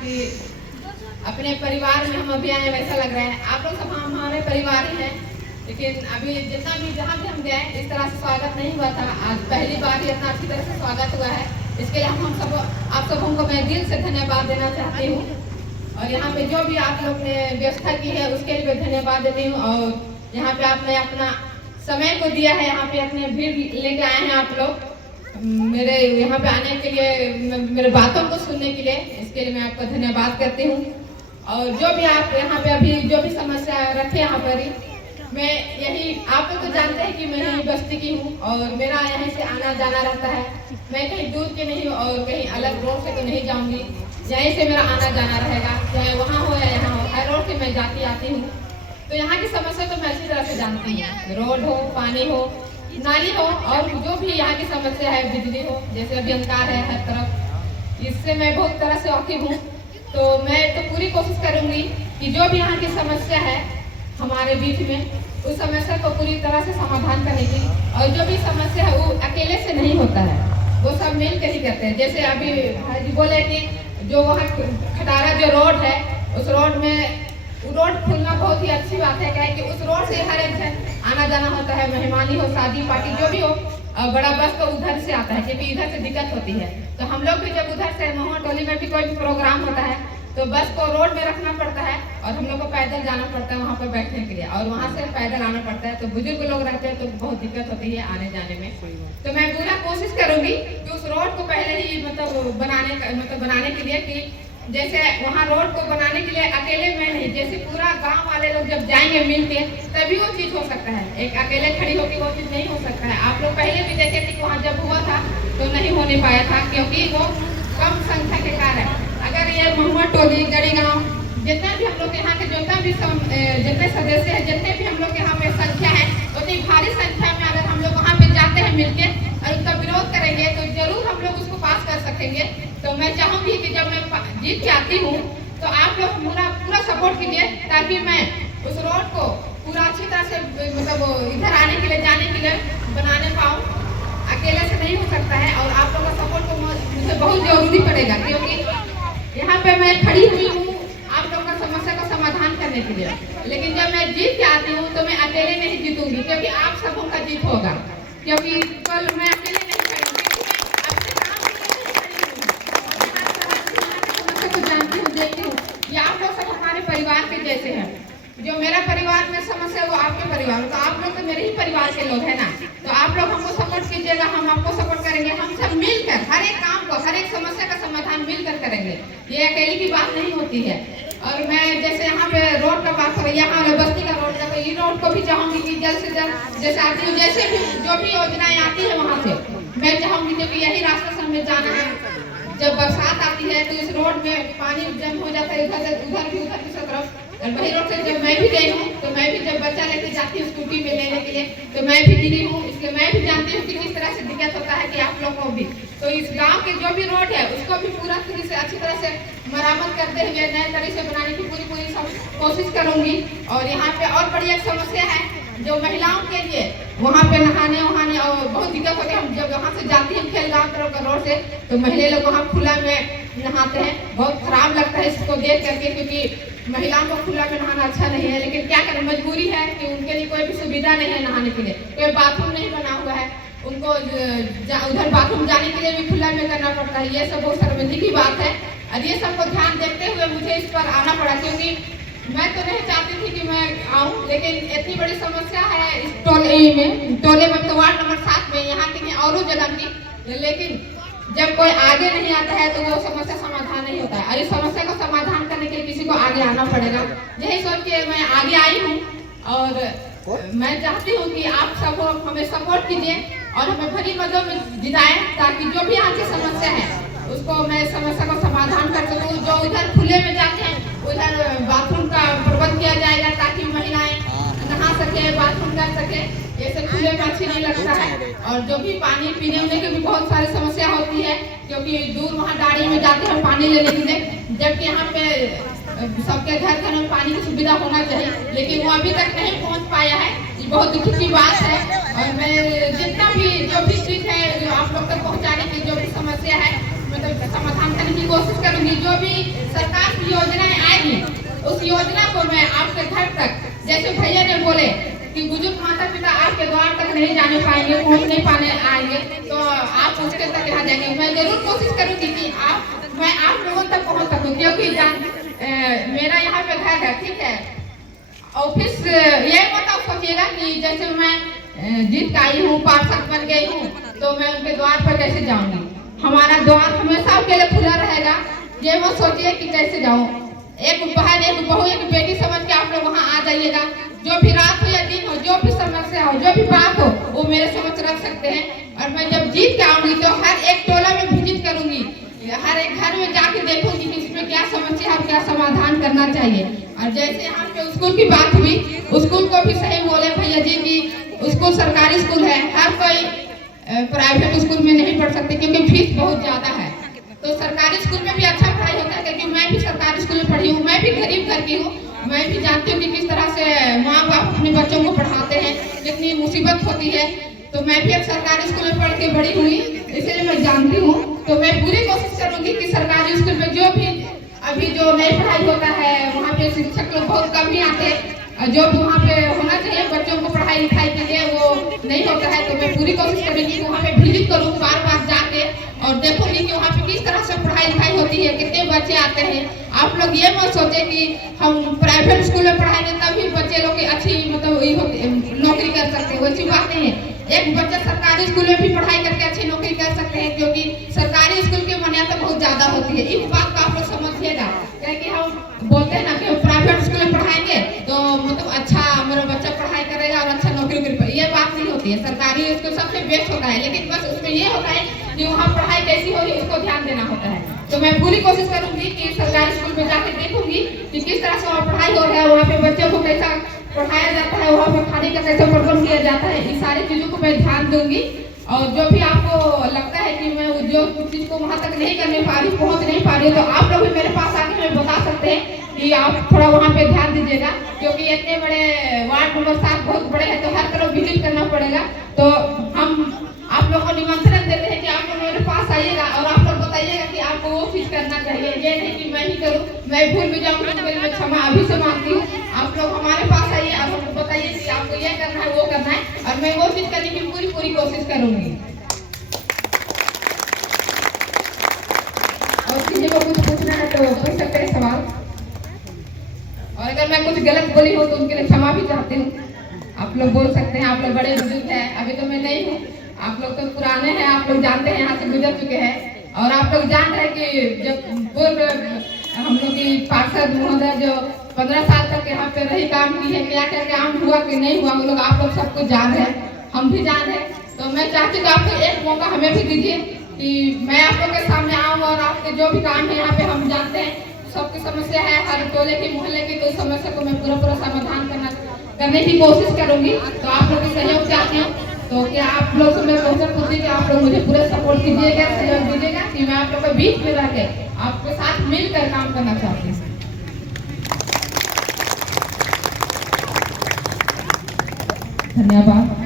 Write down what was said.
कि अपने परिवार में हम अभी आए वैसा लग रहा है। आप लोग सब हमारे परिवार ही हैं, लेकिन अभी जितना भी जहाँ भी हम गए इस तरह से स्वागत नहीं हुआ था। आज पहली बार ही इतना अच्छी तरह से स्वागत हुआ है। इसके लिए हम सब आप सबों को मैं दिल से धन्यवाद देना चाहती हूँ। और यहाँ पे जो भी आप लोग ने व्यवस्था की है उसके लिए धन्यवाद देती हूँ। और यहाँ पे आपने अपना समय को दिया है, यहाँ पे अपने भीड़ लेके आए हैं आप लोग मेरे यहाँ पे आने के लिए, मेरे बातों को सुनने के लिए। इसके लिए मैं आपका धन्यवाद करती हूँ। और जो भी आप यहाँ पे अभी जो भी समस्या रखे यहाँ पर ही, मैं यही आप लोग तो जानते हैं कि मैं यही बस्ती की हूँ और मेरा यहाँ से आना जाना रहता है। मैं कहीं दूर की नहीं हूँ और कहीं अलग रोड से तो नहीं जाऊँगी, यहीं से मेरा आना जाना रहेगा, चाहे वहाँ हो या यहाँ हो, हर रोड से मैं जाती आती हूँ। तो यहाँ की समस्या तो मैं अच्छी तरह से जानती हूँ, रोड हो, पानी हो, नाली हो, और जो भी यहाँ की समस्या है, बिजली हो, जैसे अभी अंधकार है हर तरफ, इससे मैं बहुत तरह से वाकिफ हूँ। तो मैं तो पूरी कोशिश करूँगी कि जो भी यहाँ की समस्या है हमारे बीच में, उस समस्या को पूरी तरह से समाधान करने की। और जो भी समस्या है वो अकेले से नहीं होता है, वो सब मिल कर ही करते हैं। जैसे अभी भाई जी बोले कि जो वहाँ खटारा जो रोड है, उस रोड में रोड खुलना बहुत ही अच्छी बात है। क्या है कि उस रोड से हर एक जन आना जाना होता है, मेहमानी हो, शादी पार्टी जो भी हो, बड़ा बस तो उधर से आता है क्योंकि इधर से दिक्कत होती है। तो हम लोग भी जब उधर से मोहन टोली में भी कोई भी प्रोग्राम होता है तो बस को रोड में रखना पड़ता है और हम लोग को पैदल जाना पड़ता है वहाँ पर बैठने के लिए, और वहाँ से पैदल आना पड़ता है। तो बुजुर्ग लोग रहते हैं तो बहुत दिक्कत होती है आने जाने में। तो मैं पूरा कोशिश करूंगी कि उस रोड को पहले ही बनाने के लिए कि जैसे वहाँ रोड को बनाने के लिए अकेले मैं नहीं, जैसे पूरा गांव वाले लोग जब जाएंगे मिलके तभी वो चीज हो सकता है। एक अकेले खड़ी होकर वो चीज नहीं हो सकता है। आप लोग पहले भी देखे थे कि वहाँ जब हुआ था तो नहीं होने पाया था क्योंकि वो कम संख्या के कारण। अगर ये मोहम्मद टोली, गड़ी गाँव, जितना भी हम लोग यहाँ के जितने सदस्य हैं, जितने भी हम लोग यहाँ पे संख्या है, उतनी भारी संख्या में अगर हम लोग वहाँ पे जाते हैं मिलके और उसका विरोध करेंगे तो जरूर हम लोग उसको पास कर सकेंगे। तो मैं चाहूंगी कि जब मैं जीत के आती हूँ तो आप लोग पूरा सपोर्ट कीजिए ताकि मैं उस रोड को पूरा अच्छी तरह से इधर आने के लिए, जाने के लिए बनाने पाऊँ। अकेले से नहीं हो सकता है और आप लोगों का सपोर्ट तो मुझे बहुत जरूरी पड़ेगा क्योंकि यहाँ पे मैं खड़ी हुई हूँ आप लोगों का समस्या का समाधान करने के लिए। लेकिन जब मैं जीत के आती हूँ तो मैं अकेले नहीं जीतूंगी क्योंकि आप सबों का जीत होगा, क्योंकि कल मैं अकेले नहीं जानती हूँ, देखती हूँ। ये आप लोग सब हमारे परिवार के जैसे हैं। जो मेरा परिवार में समस्या वो आपके परिवार, तो आप लोग तो मेरे ही परिवार के लोग हैं ना। तो आप लोग हमको सपोर्ट कीजिएगा, हम आपको सपोर्ट करेंगे। हम सब मिलकर हर एक काम को, हर एक समस्या का समाधान मिलकर करेंगे। ये अकेले की बात नहीं होती है। और मैं जैसे यहाँ पे रोड का बात करें, यहाँ बस्ती का रोड का, तो ये रोड को भी चाहूंगी कि जल्द से जल्द जैसे आती हूँ, जैसे भी जो भी योजनाएं आती है वहाँ से मैं चाहूंगी क्योंकि यही रास्ते से हमें जाना है। जब बरसात आती है तो इस रोड में पानी जम हो जाता है, उधर भी तरफ। और वही रोड से जब मैं भी गई हूँ तो मैं भी जब बच्चा लेके जाती हूँ स्कूटी में लेने के लिए तो मैं भी गिरी हूँ, इसलिए मैं भी जानती हूँ कि किस तरह से दिक्कत होता है कि आप लोगों को भी। तो इस गांव के जो भी रोड है उसको भी पूरा तरह से अच्छी तरह से मरम्मत करते हुए नए तरीके से बनाने की पूरी कोशिश करूंगी। और यहाँ पे और बड़ी एक समस्या है जो महिलाओं के लिए, वहाँ पे नहाने वहाने और बहुत दिक्कत होती है। हम जब वहाँ से जाती हैं खेल गाँव तरफ का रोड से तो महिला लोग वहाँ खुला में नहाते हैं, बहुत खराब लगता है इसको देख करके क्योंकि महिलाओं को खुला में नहाना अच्छा नहीं है। लेकिन क्या करें, मजबूरी है कि उनके लिए कोई भी सुविधा नहीं है नहाने के लिए, कोई बाथरूम नहीं बना हुआ है, उनको उधर बाथरूम जाने के लिए भी खुला में करना पड़ता है। ये सब बहुत शर्मिंदगी की बात है और ये सबको ध्यान देखते हुए मुझे इस पर आना पड़ा क्योंकि मैं तो नहीं चाहती थी कि मैं आऊँ, लेकिन इतनी बड़ी समस्या है इस टोले में तो वार्ड नंबर 7 में, यहाँ की और जगह की। लेकिन जब कोई आगे नहीं आता है तो वो समस्या समाधान नहीं होता है और इस समस्या को समाधान करने के लिए किसी को आगे आना पड़ेगा। यही सोच के मैं आगे आई हूँ और मैं चाहती हूँ कि आप सब हमें सपोर्ट कीजिए और हमें भरी मदद में जिताएं ताकि जो भी यहाँ की समस्या है उसको मैं समस्या को समाधान कर सकूँ। जो उधर खुले में जाते हैं उधर बाथरूम का प्रबंध किया जाएगा ताकि महिलाएं नहा सके, बाथरूम कर सके। ये सब खुले में अच्छी नहीं लगता है। और जो भी पानी पीने उन्हें की भी बहुत सारी समस्या होती है क्योंकि दूर वहाँ गाड़ी में जाते हैं पानी लेने के लिए, जबकि यहाँ पे सबके घर में पानी की सुविधा होना चाहिए, लेकिन वो अभी तक नहीं पहुँच पाया है। ये बहुत दुखी की बात है। और मैं जितना भी जो भी चीज है जो आप लोग तक पहुँचाने की जो भी समस्या है मतलब समाधान करने की कोशिश करूँगी। जो भी सरकार उस योजना को मैं आपके घर तक, जैसे भैया ने बोले कि बुजुर्ग माता पिता आपके द्वार तक नहीं जाने पाएंगे, पहुंच नहीं पाने आएंगे, तो आप उसके तक यहाँ जाएंगे। मैं जरूर कोशिश करूंगी कि मैं आप लोगों तक पहुंच सकूं, क्योंकि मेरा यहाँ पे घर है, ठीक है। ऑफिस ये मत आप सोचिएगा कि जैसे मैं जीत आई हूँ, पार्षद बन गई हूँ, तो मैं उनके द्वार पर कैसे जाऊंगी। हमारा द्वार हमेशा आपके लिए खुला रहेगा। ये मत सोचिए कि कैसे जाऊँ। एक बहन, एक बहू, एक बेटी समझ के आप लोग वहाँ आ जाइएगा। जो भी रात हो या दिन हो, जो भी समस्या हो, जो भी बात हो, वो मेरे समझ रख सकते हैं। और मैं जब जीत के आऊंगी तो हर एक टोला में विजिट करूंगी, हर एक घर में जाके देखूंगी कि इसमें क्या समस्या और क्या समाधान करना चाहिए। और जैसे यहाँ पे स्कूल की बात हुई, स्कूल को भी सही बोले भैया जी की स्कूल सरकारी स्कूल है, हर कोई प्राइवेट स्कूल में नहीं पढ़ सकते क्योंकि फीस बहुत ज्यादा है। तो सरकारी स्कूल में भी अच्छा पढ़ाई होता है, क्योंकि मैं भी सरकारी स्कूल में पढ़ी हूँ, मैं भी गरीब घर की हूँ, मैं भी जानती हूँ कि किस तरह से माँ बाप अपने बच्चों को पढ़ाते हैं, कितनी मुसीबत होती है। तो मैं भी एक सरकारी स्कूल में पढ़ के बड़ी हुई, इसलिए मैं जानती हूँ। तो मैं पूरी कोशिश करूँगी कि सरकारी स्कूल में जो भी अभी जो नई पढ़ाई होता है, वहाँ पे शिक्षक लोग बहुत कम ही आते हैं, जो भी वहाँ पे होना चाहिए बच्चों को पढ़ाई लिखाई के लिए वो नहीं होता है। तो मैं पूरी कोशिश करूँगी कि वहाँ पे विजिट करूँ, बार बार जाके और देखूंगी कि वहाँ पे किस तरह से पढ़ाई लिखाई होती है, कितने बच्चे आते हैं। आप लोग ये मत सोचे कि हम प्राइवेट स्कूल में पढ़ाएंगे तभी बच्चे लोग की अच्छी मतलब नौकरी कर सकते हैं, वैसी बात नहीं है। एक बच्चा सरकारी स्कूल में भी पढ़ाई करके अच्छी नौकरी कर सकते हैं, क्योंकि सरकारी स्कूल की मान्यता बहुत ज्यादा होती है। इस बात को आप लोग समझिएगा, क्योंकि हम बोलते हैं ना कि प्राइवेट स्कूल में पढ़ाएंगे तो मतलब अच्छा मेरा बच्चा पढ़ाई करेगा और अच्छा नौकरी करेगा, ये बात नहीं होती है। सरकारी स्कूल सबसे बेस्ट होता है, लेकिन बस उसमें ये होता है कि वहाँ पढ़ाई कैसी हो रही है उसको ध्यान देना होता है। तो मैं पूरी कोशिश करूंगी कि सरकारी स्कूल में जाकर देखूंगी कि किस तरह से वहाँ पढ़ाई हो रहा है, वहाँ पे बच्चों को कैसा पढ़ाया जाता है, वहाँ पे खाने का कैसे प्रबंध किया जाता है, इन सारी चीजों को मैं ध्यान दूंगी। और जो भी आपको लगता है कि मैं जो चीज को वहाँ तक नहीं करने पा रही, पहुँच नहीं पा रही, तो आप लोग भी मेरे पास आके हमें बता सकते हैं कि आप थोड़ा वहाँ पे ध्यान दीजिएगा, क्योंकि इतने बड़े वार्ड नंबर 7 बहुत बड़े हैं, तो हर तरफ विजिट करना पड़ेगा। तो हम आप लोग को निमंत्रण देते हैं कि आप लोग मेरे पास आइएगा और आप लोग बताइएगा कि आपको वो चीज करना चाहिए। ये नहीं कि मैं ही करूँ, मैं भूल भी जाऊँ तो मेरे में क्षमा अभी से मांगती हूँ। आप लोग हमारे पास आइए और हमको बताइए कि आपको ये करना है, वो करना है, और मैं वो चीज करने की पूरी कोशिश करूंगी। और किसी को कुछ पूछना है तो पूछ सकते हैं सवाल, और अगर मैं कुछ गलत बोली हो तो उनके लिए क्षमा भी चाहती हूँ। आप लोग बोल सकते हैं, आप लोग बड़े बुजुर्ग हैं, अभी तो मैं नहीं हूँ, आप लोग तो पुराने हैं, आप लोग जानते हैं, यहाँ से गुजर चुके हैं। और आप लोग जान रहे हैं कि जब पूर्व हम लोग की पार्षद महोदय जो 15 साल तक यहाँ पे रही, काम की है, क्या क्या काम हुआ कि नहीं हुआ, वो लोग आप लोग सब कुछ जान रहे हैं, हम भी जान रहे हैं। तो मैं चाहती हूँ आपको एक मौका हमें भी दीजिए कि मैं आप लोग के सामने आऊँ और आपके जो भी काम है यहाँ पे, हम जानते हैं सबकी समस्या है, हर टोले की मोहल्ले की, तो समस्या को मैं पूरा समाधान करने की कोशिश करूंगी। तो आप लोग की सहयोग चाहती हूँ, तो क्या आप लोग से मैं क्वेश्चन पूछती कि आप लोग मुझे पूरा सपोर्ट कीजिएगा, सहयोग दीजिएगा कि मैं आप लोग के बीच में रह के आपके साथ मिलकर काम करना चाहती हूँ। धन्यवाद।